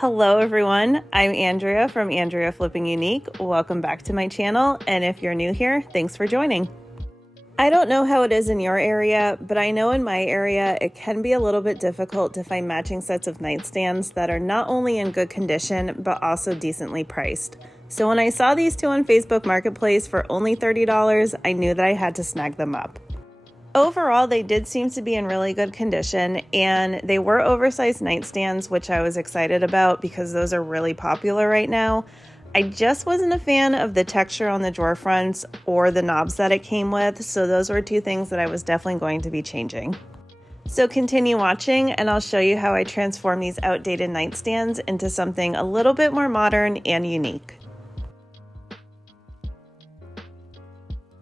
Hello everyone, I'm Andrea from Andrea Flipping Unique. Welcome back to my channel, and if you're new here, thanks for joining. I don't know how it is in your area, but I know in my area it can be a little bit difficult to find matching sets of nightstands that are not only in good condition, but also decently priced. So when I saw these two on Facebook Marketplace for only $30, I knew that I had to snag them up. Overall, they did seem to be in really good condition, and they were oversized nightstands, which I was excited about because those are really popular right now. I just wasn't a fan of the texture on the drawer fronts or the knobs that it came with, so those were two things that I was definitely going to be changing. So continue watching and I'll show you how I transform these outdated nightstands into something a little bit more modern and unique.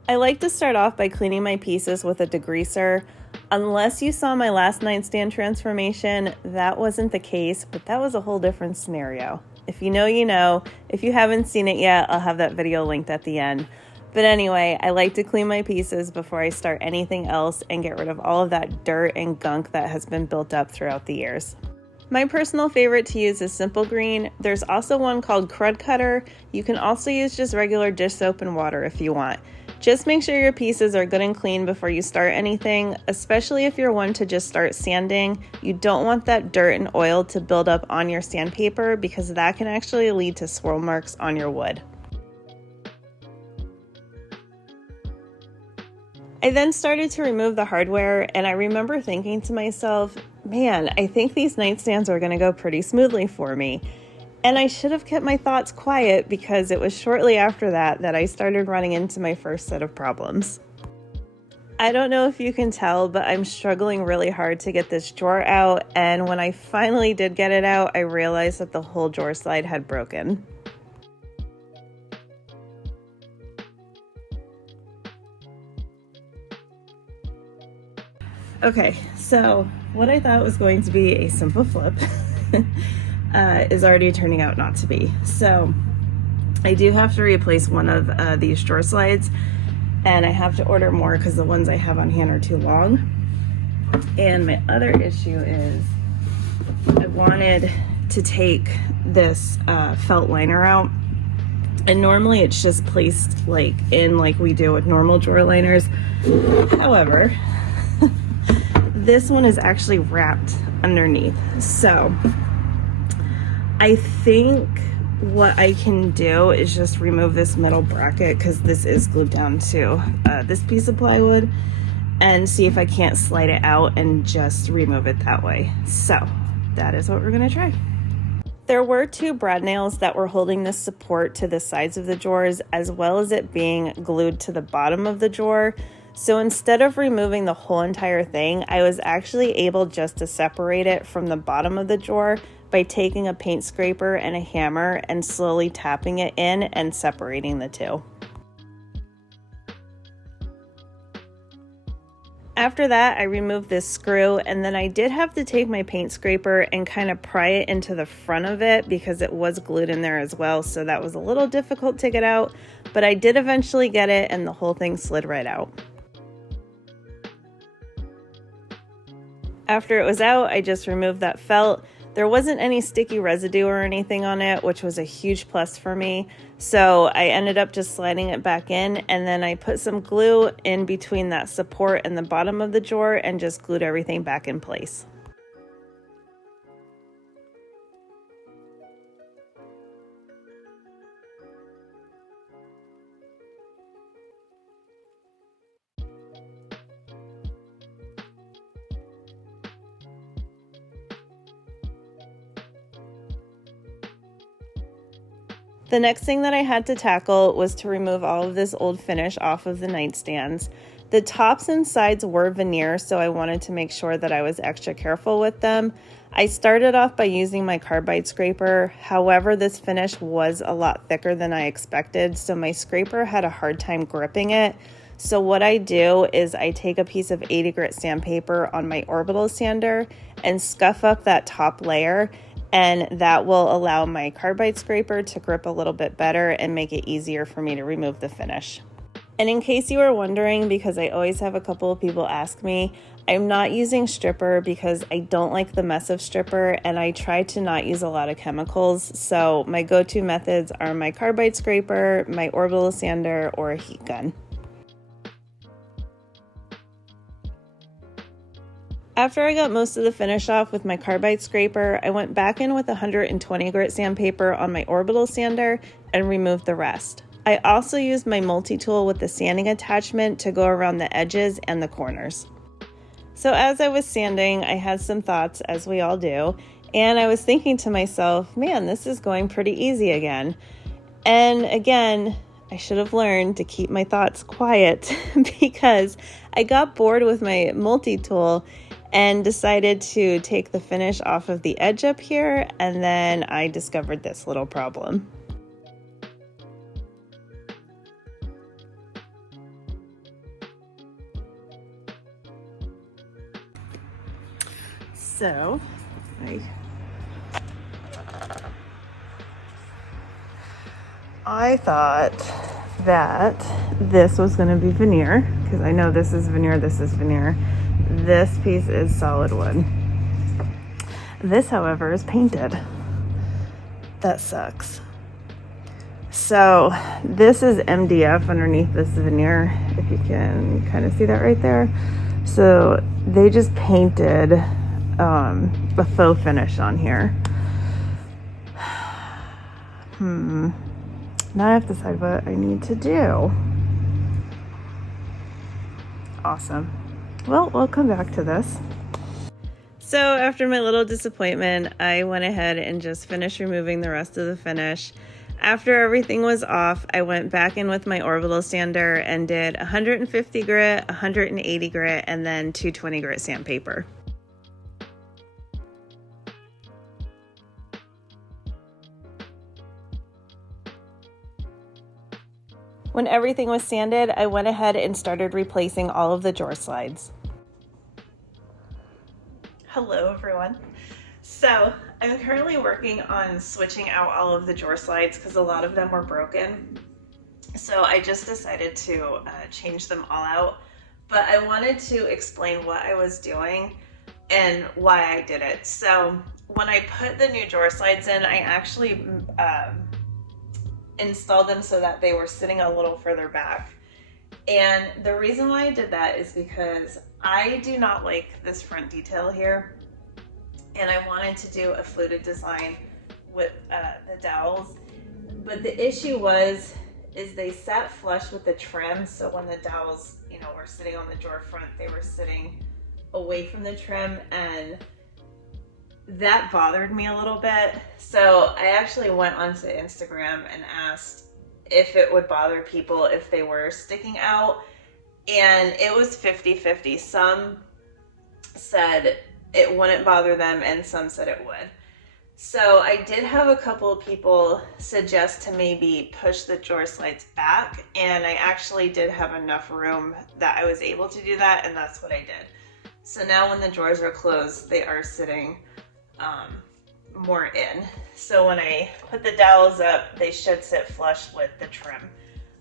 I like to start off by cleaning my pieces with a degreaser. Unless you saw my last nightstand transformation, that wasn't the case, but that was a whole different scenario. If you know, you know. If you haven't seen it yet, I'll have that video linked at the end. But anyway, I like to clean my pieces before I start anything else and get rid of all of that dirt and gunk that has been built up throughout the years. My personal favorite to use is Simple Green. There's also one called Crud Cutter. You can also use just regular dish soap and water if you want. Just make sure your pieces are good and clean before you start anything, especially if you're one to just start sanding. You don't want that dirt and oil to build up on your sandpaper because that can actually lead to swirl marks on your wood. I then started to remove the hardware, and I remember thinking to myself, man, I think these nightstands are going to go pretty smoothly for me. And I should have kept my thoughts quiet because it was shortly after that I started running into my first set of problems. I don't know if you can tell, but I'm struggling really hard to get this drawer out, and when I finally did get it out, I realized that the whole drawer slide had broken. Okay, so what I thought was going to be a simple flip is already turning out not to be. So I do have to replace one of these drawer slides, and I have to order more because the ones I have on hand are too long. And my other issue is I wanted to take this felt liner out, and normally it's just placed like we do with normal drawer liners. However, this one is actually wrapped underneath. So I think what I can do is just remove this middle bracket because this is glued down to this piece of plywood, and see if I can't slide it out and just remove it that way. So that is what we're gonna try. There were two brad nails that were holding this support to the sides of the drawers, as well as it being glued to the bottom of the drawer. So instead of removing the whole entire thing, I was actually able just to separate it from the bottom of the drawer by taking a paint scraper and a hammer and slowly tapping it in and separating the two. After that, I removed this screw, and then I did have to take my paint scraper and kind of pry it into the front of it because it was glued in there as well, so that was a little difficult to get out, but I did eventually get it and the whole thing slid right out. After it was out, I just removed that felt. There wasn't any sticky residue or anything on it, which was a huge plus for me. So I ended up just sliding it back in, and then I put some glue in between that support and the bottom of the drawer and just glued everything back in place. The next thing that I had to tackle was to remove all of this old finish off of the nightstands. The tops and sides were veneer, so I wanted to make sure that I was extra careful with them. I started off by using my carbide scraper. However, this finish was a lot thicker than I expected, so my scraper had a hard time gripping it. So what I do is I take a piece of 80 grit sandpaper on my orbital sander and scuff up that top layer, and that will allow my carbide scraper to grip a little bit better and make it easier for me to remove the finish. And in case you were wondering, because I always have a couple of people ask me, I'm not using stripper because I don't like the mess of stripper, and I try to not use a lot of chemicals. So my go-to methods are my carbide scraper, my orbital sander, or a heat gun. After I got most of the finish off with my carbide scraper, I went back in with 120 grit sandpaper on my orbital sander and removed the rest. I also used my multi-tool with the sanding attachment to go around the edges and the corners. So as I was sanding, I had some thoughts, as we all do, and I was thinking to myself, man, this is going pretty easy again. And again, I should have learned to keep my thoughts quiet because I got bored with my multi-tool and decided to take the finish off of the edge up here, and then I discovered this little problem. So, I thought that this was going to be veneer, because I know this is veneer, this is veneer. This piece is solid wood. This, however, is painted. That sucks. So, this is MDF underneath this veneer, if you can kind of see that right there. So, they just painted a faux finish on here. Now I have to decide what I need to do. Awesome. Well, we'll come back to this. So after my little disappointment, I went ahead and just finished removing the rest of the finish. After everything was off, I went back in with my orbital sander and did 150 grit, 180 grit, and then 220 grit sandpaper. When everything was sanded, I went ahead and started replacing all of the drawer slides. Hello everyone. So I'm currently working on switching out all of the drawer slides because a lot of them were broken. So I just decided to change them all out. But I wanted to explain what I was doing and why I did it. So when I put the new drawer slides in, I actually installed them so that they were sitting a little further back. And the reason why I did that is because I do not like this front detail here, and I wanted to do a fluted design with the dowels. But the issue is they sat flush with the trim, so when the dowels, were sitting on the drawer front, they were sitting away from the trim, and that bothered me a little bit. So I actually went onto Instagram and asked if it would bother people if they were sticking out, and it was 50-50. Some said it wouldn't bother them and some said it would. So I did have a couple of people suggest to maybe push the drawer slides back, and I actually did have enough room that I was able to do that, and that's what I did. So now when the drawers are closed, they are sitting more in. So when I put the dowels up, they should sit flush with the trim.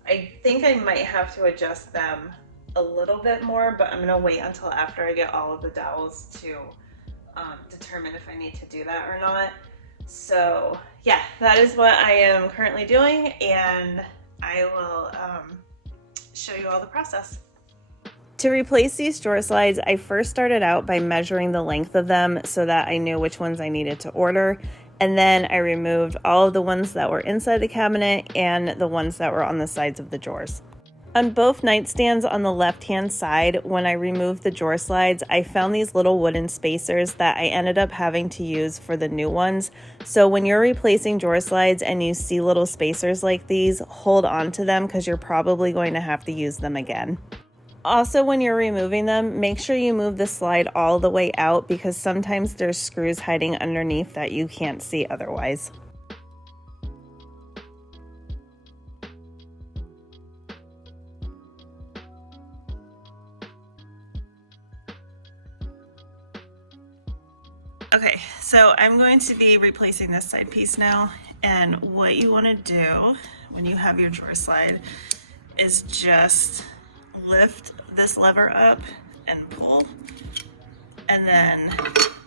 I think I might have to adjust them a little bit more, but I'm gonna wait until after I get all of the dowels to determine if I need to do that or not. So yeah, that is what I am currently doing, and I will show you all the process. To replace these drawer slides, I first started out by measuring the length of them so that I knew which ones I needed to order. And then I removed all of the ones that were inside the cabinet and the ones that were on the sides of the drawers. On both nightstands on the left-hand side, when I removed the drawer slides, I found these little wooden spacers that I ended up having to use for the new ones. So when you're replacing drawer slides and you see little spacers like these, hold on to them because you're probably going to have to use them again. Also, when you're removing them, make sure you move the slide all the way out because sometimes there's screws hiding underneath that you can't see otherwise. Okay, so I'm going to be replacing this side piece now, and what you want to do when you have your drawer slide is just lift this lever up and pull, and then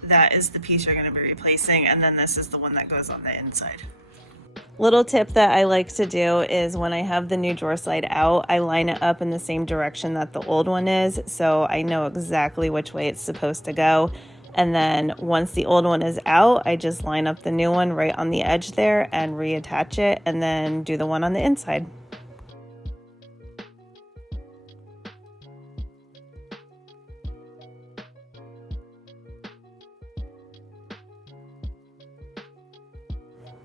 that is the piece you're going to be replacing, and then this is the one that goes on the inside. Little tip that I like to do is when I have the new drawer slide out, I line it up in the same direction that the old one is, so I know exactly which way it's supposed to go. And then once the old one is out, I just line up the new one right on the edge there and reattach it, and then do the one on the inside.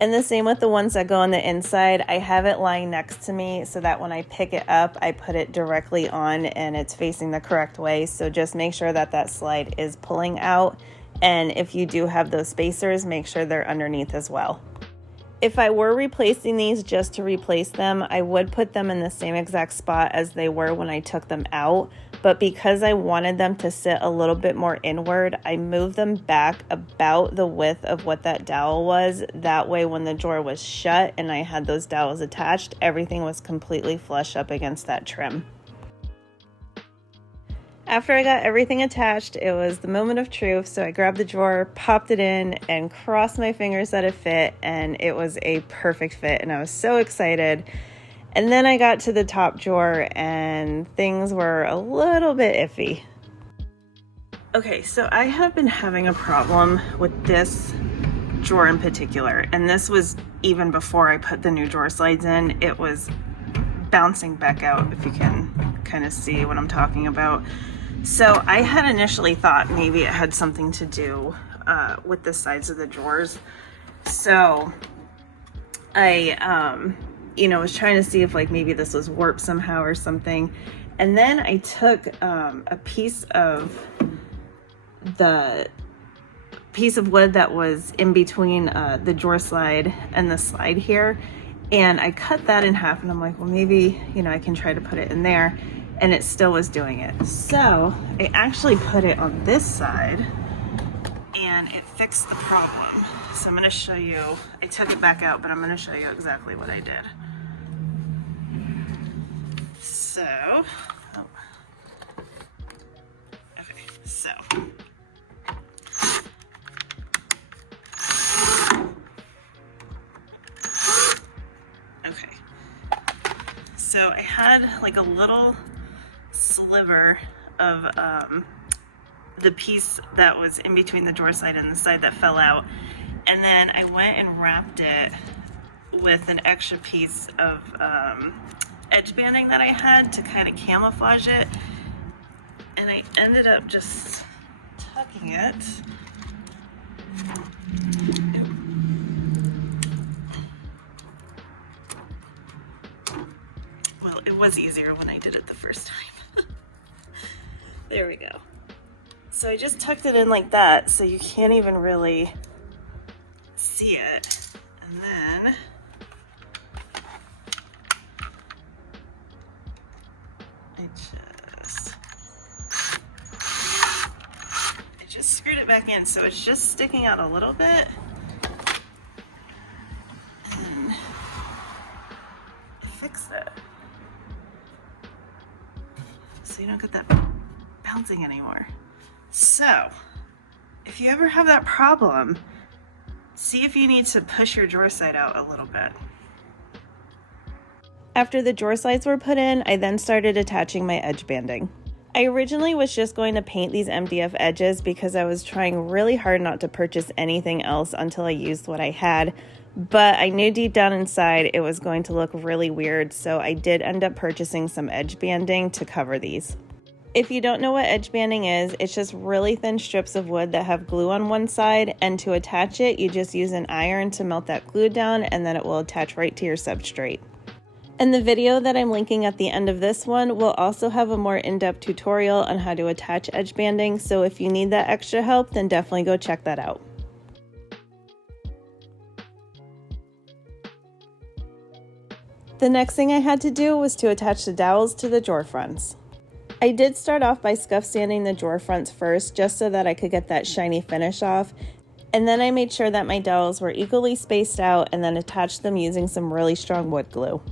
And the same with the ones that go on the inside. I have it lying next to me so that when I pick it up, I put it directly on and it's facing the correct way. So just make sure that that slide is pulling out. And if you do have those spacers, make sure they're underneath as well. If I were replacing these just to replace them, I would put them in the same exact spot as they were when I took them out. But because I wanted them to sit a little bit more inward, I moved them back about the width of what that dowel was. That way when the drawer was shut and I had those dowels attached, everything was completely flush up against that trim. After I got everything attached, it was the moment of truth, so I grabbed the drawer, popped it in, and crossed my fingers that it fit, and it was a perfect fit, and I was so excited. And then I got to the top drawer, and things were a little bit iffy. Okay, so I have been having a problem with this drawer in particular, and this was even before I put the new drawer slides in. It was bouncing back out, if you can kind of see what I'm talking about. So I had initially thought maybe it had something to do with the sides of the drawers. So I, was trying to see if like maybe this was warped somehow or something. And then I took a piece of wood that was in between the drawer slide and the slide here, and I cut that in half, and I'm like, well, maybe, I can try to put it in there. And it still was doing it. So I actually put it on this side and it fixed the problem. So I'm going to show you, I took it back out, but I'm going to show you exactly what I did. So, so I had like a little sliver of the piece that was in between the drawer side and the side that fell out, and then I went and wrapped it with an extra piece of edge banding that I had to kind of camouflage it, and I ended up just tucking it. Well, it was easier when I did it the first time. There we go. So I just tucked it in like that, so you can't even really see it. And then I just screwed it back in, so it's just sticking out a little bit. And I fixed it. So you don't get that bouncing anymore. So if you ever have that problem, see if you need to push your drawer side out a little bit. After the drawer slides were put in, I then started attaching my edge banding. I originally was just going to paint these MDF edges because I was trying really hard not to purchase anything else until I used what I had, but I knew deep down inside it was going to look really weird, so I did end up purchasing some edge banding to cover these. If you don't know what edge banding is, it's just really thin strips of wood that have glue on one side, and to attach it, you just use an iron to melt that glue down, and then it will attach right to your substrate. And the video that I'm linking at the end of this one will also have a more in-depth tutorial on how to attach edge banding, so if you need that extra help, then definitely go check that out. The next thing I had to do was to attach the dowels to the drawer fronts. I did start off by scuff sanding the drawer fronts first, just so that I could get that shiny finish off, and then I made sure that my dowels were equally spaced out and then attached them using some really strong wood glue.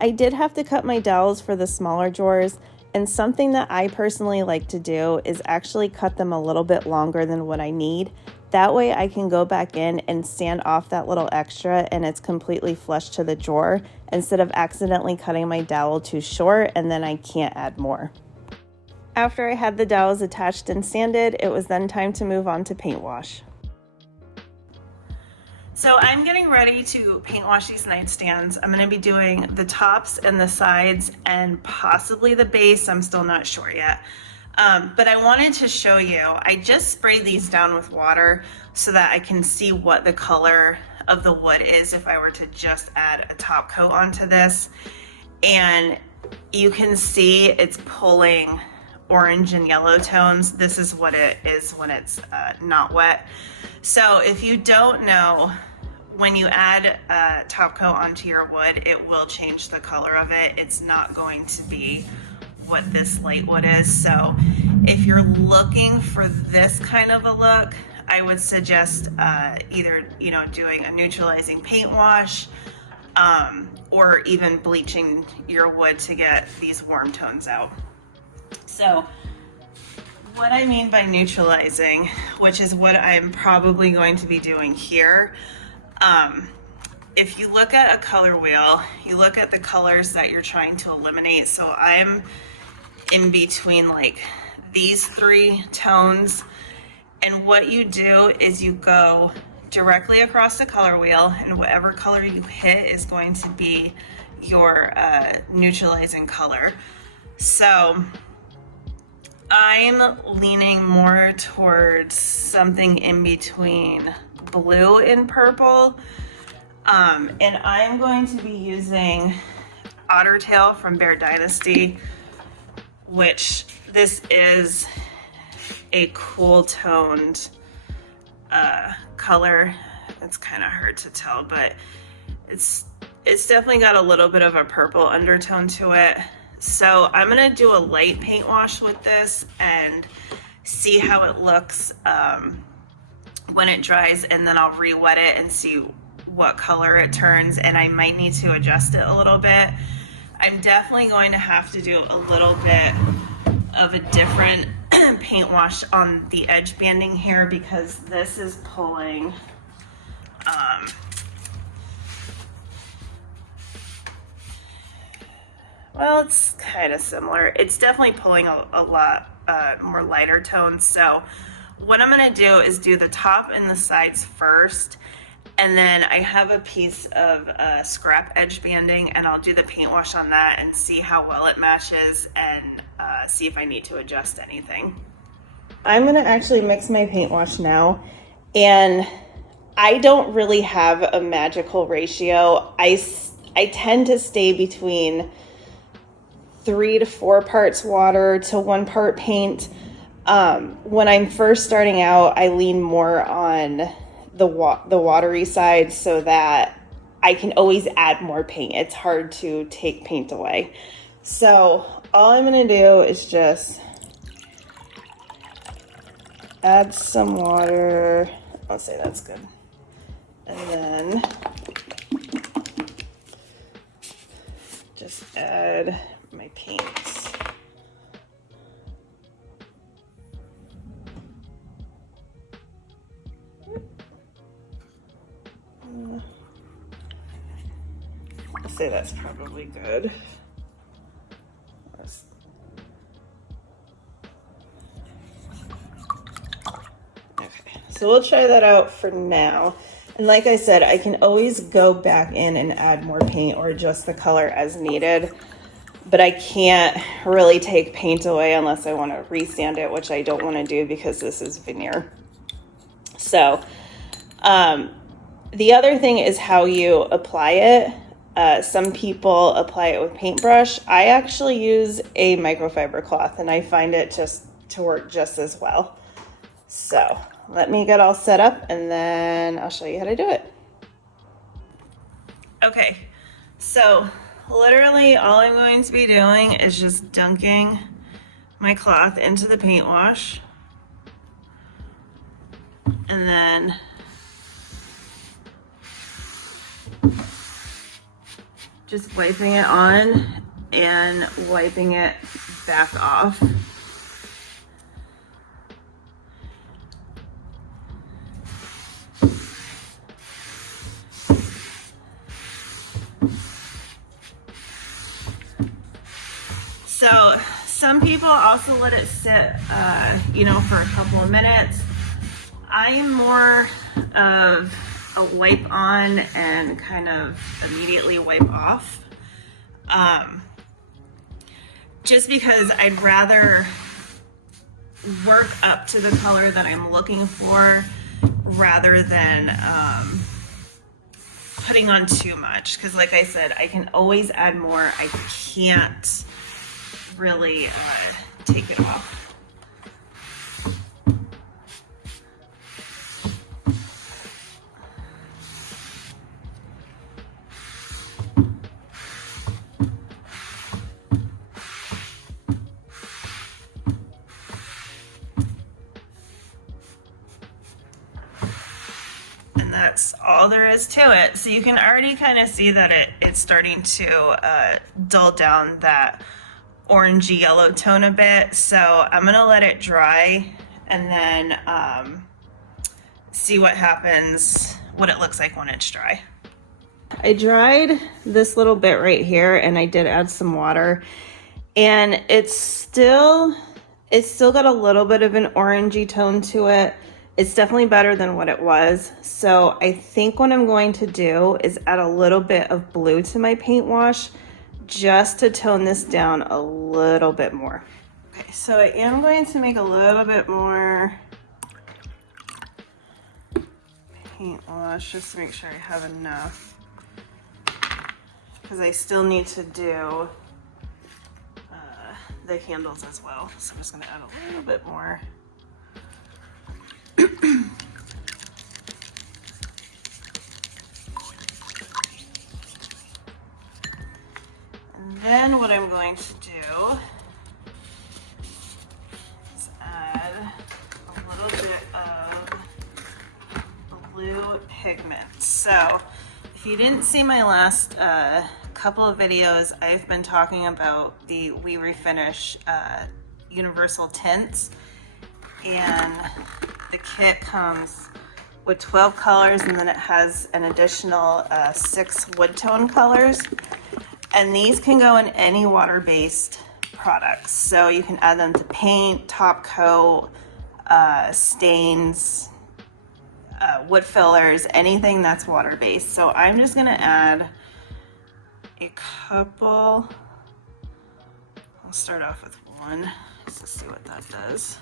I did have to cut my dowels for the smaller drawers, and something that I personally like to do is actually cut them a little bit longer than what I need. That way I can go back in and sand off that little extra and it's completely flush to the drawer instead of accidentally cutting my dowel too short and then I can't add more. After I had the dowels attached and sanded, it was then time to move on to paint wash. So I'm getting ready to paint wash these nightstands. I'm going to be doing the tops and the sides and possibly the base. I'm still not sure yet. But I wanted to show you, I just sprayed these down with water so that I can see what the color of the wood is if I were to just add a top coat onto this. And you can see it's pulling orange and yellow tones. This is what it is when it's not wet. So if you don't know, when you add a top coat onto your wood, it will change the color of it. It's not going to be what this light wood is. So if you're looking for this kind of a look, I would suggest either doing a neutralizing paint wash or even bleaching your wood to get these warm tones out. So what I mean by neutralizing, which is what I'm probably going to be doing here, if you look at a color wheel, you look at the colors that you're trying to eliminate. So I'm in between like these three tones, and what you do is you go directly across the color wheel, and whatever color you hit is going to be your neutralizing color. So I'm leaning more towards something in between blue and purple, and I'm going to be using Otter Tail from Behr Dynasty, which this is a cool toned color. It's kind of hard to tell, but it's definitely got a little bit of a purple undertone to it. So I'm gonna do a light paint wash with this and see how it looks when it dries, and then I'll re-wet it and see what color it turns, and I might need to adjust it a little bit. I'm definitely going to have to do a little bit of a different paint wash on the edge banding here because this is pulling well, it's kind of similar. It's definitely pulling a lot more lighter tones. So what I'm gonna do is do the top and the sides first, and then I have a piece of scrap edge banding, and I'll do the paint wash on that and see how well it matches and see if I need to adjust anything. I'm gonna actually mix my paint wash now, and I don't really have a magical ratio. I tend to stay between 3 to 4 parts water to 1 part paint. When I'm first starting out, I lean more on the watery side so that I can always add more paint. It's hard to take paint away. So all I'm gonna do is just add some water. I'll say that's good. And then just add my paints. I'll say that's probably good. Okay, so we'll try that out for now. And like I said, I can always go back in and add more paint or adjust the color as needed, but I can't really take paint away unless I want to resand it, which I don't want to do because this is veneer. So the other thing is how you apply it. Some people apply it with paintbrush. I actually use a microfiber cloth, and I find it just to work just as well. So let me get all set up and then I'll show you how to do it. Okay, so literally all I'm going to be doing is just dunking my cloth into the paint wash, and then just wiping it on and wiping it back off. So some people also let it sit, you know, for a couple of minutes. I'm more of a wipe on and kind of immediately wipe off. Just because I'd rather work up to the color that I'm looking for rather than putting on too much. Because like I said, I can always add more. I can't really take it off. And that's all there is to it. So you can already kind of see that it's starting to dull down that orangey yellow tone a bit. So I'm gonna let it dry and then see what happens, what it looks like when it's dry. I dried this little bit right here and I did add some water, and it's still got a little bit of an orangey tone to it. It's definitely better than what it was. So I think what I'm going to do is add a little bit of blue to my paint wash just to tone this down a little bit more. Okay, so I am going to make a little bit more paint wash just to make sure I have enough, because I still need to do the handles as well. So I'm just gonna add a little bit more. And then what I'm going to do is add a little bit of blue pigment. So if you didn't see my last couple of videos, I've been talking about the We Refinish universal tints, and the kit comes with 12 colors, and then it has an additional 6 wood tone colors. And these can go in any water-based products. So you can add them to paint, top coat, stains, wood fillers, anything that's water-based. So I'm just gonna add a couple. I'll start off with one just to see what that does.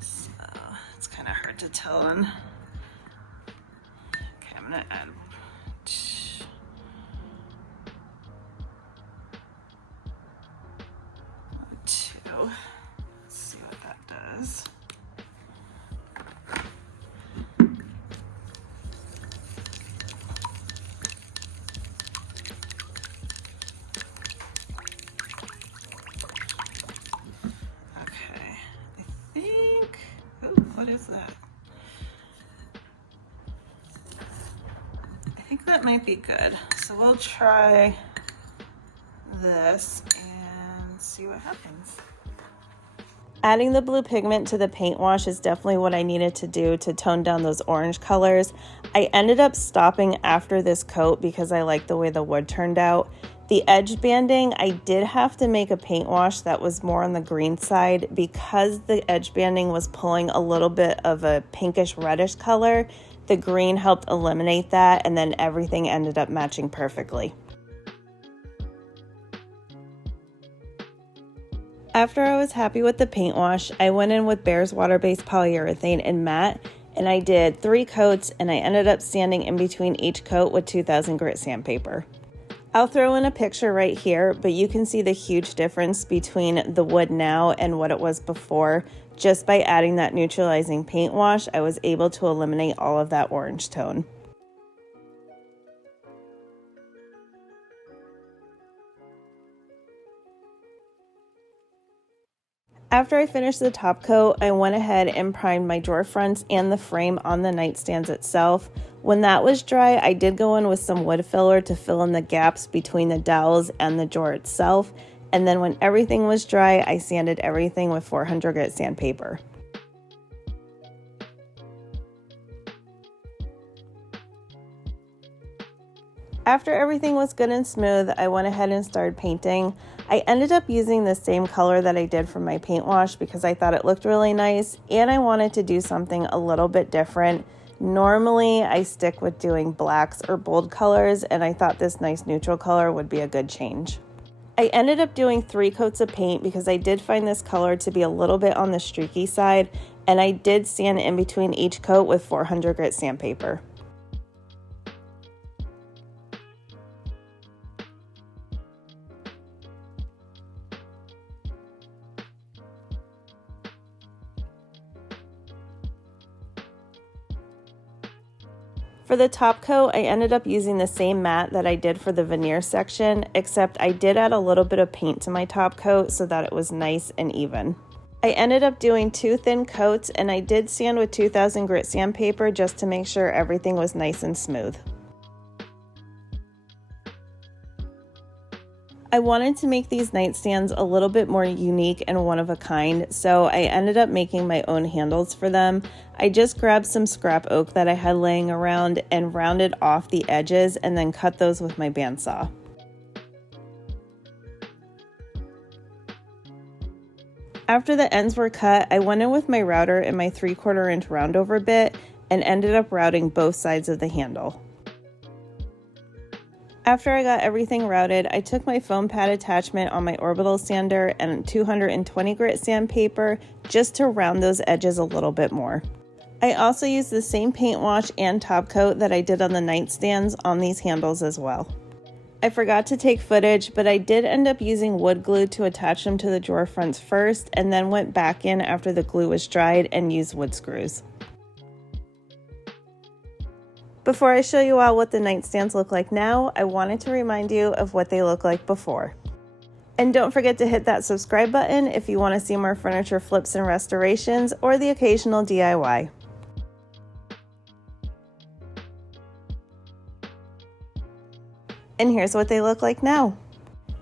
So it's kind of hard to tell on. Okay, I'm gonna add two. Let's see what that does. Okay, I think, ooh, what is that? I think that might be good. So we'll try this and see what happens. Adding the blue pigment to the paint wash is definitely what I needed to do to tone down those orange colors. I ended up stopping after this coat because I like the way the wood turned out. The edge banding, I did have to make a paint wash that was more on the green side because the edge banding was pulling a little bit of a pinkish reddish color. The green helped eliminate that, and then everything ended up matching perfectly. After I was happy with the paint wash, I went in with Behr's water-based polyurethane in matte, and I did 3 coats, and I ended up sanding in between each coat with 2000 grit sandpaper. I'll throw in a picture right here, but you can see the huge difference between the wood now and what it was before. Just by adding that neutralizing paint wash, I was able to eliminate all of that orange tone. After I finished the top coat, I went ahead and primed my drawer fronts and the frame on the nightstands itself. When that was dry, I did go in with some wood filler to fill in the gaps between the dowels and the drawer itself. And then when everything was dry, I sanded everything with 400 grit sandpaper. After everything was good and smooth, I went ahead and started painting. I ended up using the same color that I did from my paint wash because I thought it looked really nice and I wanted to do something a little bit different. Normally, I stick with doing blacks or bold colors, and I thought this nice neutral color would be a good change. I ended up doing 3 coats of paint because I did find this color to be a little bit on the streaky side, and I did sand in between each coat with 400 grit sandpaper. For the top coat, I ended up using the same mat that I did for the veneer section, except I did add a little bit of paint to my top coat so that it was nice and even. I ended up doing 2 thin coats, and I did sand with 2000 grit sandpaper just to make sure everything was nice and smooth. I wanted to make these nightstands a little bit more unique and one of a kind, so I ended up making my own handles for them. I just grabbed some scrap oak that I had laying around and rounded off the edges and then cut those with my bandsaw. After the ends were cut, I went in with my router and my 3/4 inch roundover bit and ended up routing both sides of the handle. After I got everything routed, I took my foam pad attachment on my orbital sander and 220 grit sandpaper just to round those edges a little bit more. I also used the same paint wash and top coat that I did on the nightstands on these handles as well. I forgot to take footage, but I did end up using wood glue to attach them to the drawer fronts first, and then went back in after the glue was dried and used wood screws. Before I show you all what the nightstands look like now, I wanted to remind you of what they look like before. And don't forget to hit that subscribe button if you want to see more furniture flips and restorations or the occasional DIY. And here's what they look like now.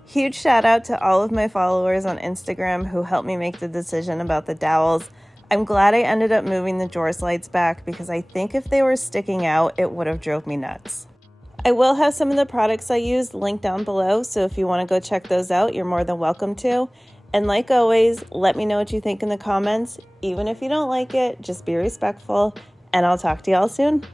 Huge shout out to all of my followers on Instagram who helped me make the decision about the dowels. I'm glad I ended up moving the drawer slides back because I think if they were sticking out, it would have drove me nuts. I will have some of the products I used linked down below, so if you want to go check those out, you're more than welcome to. And like always, let me know what you think in the comments. Even if you don't like it, just be respectful, and I'll talk to y'all soon.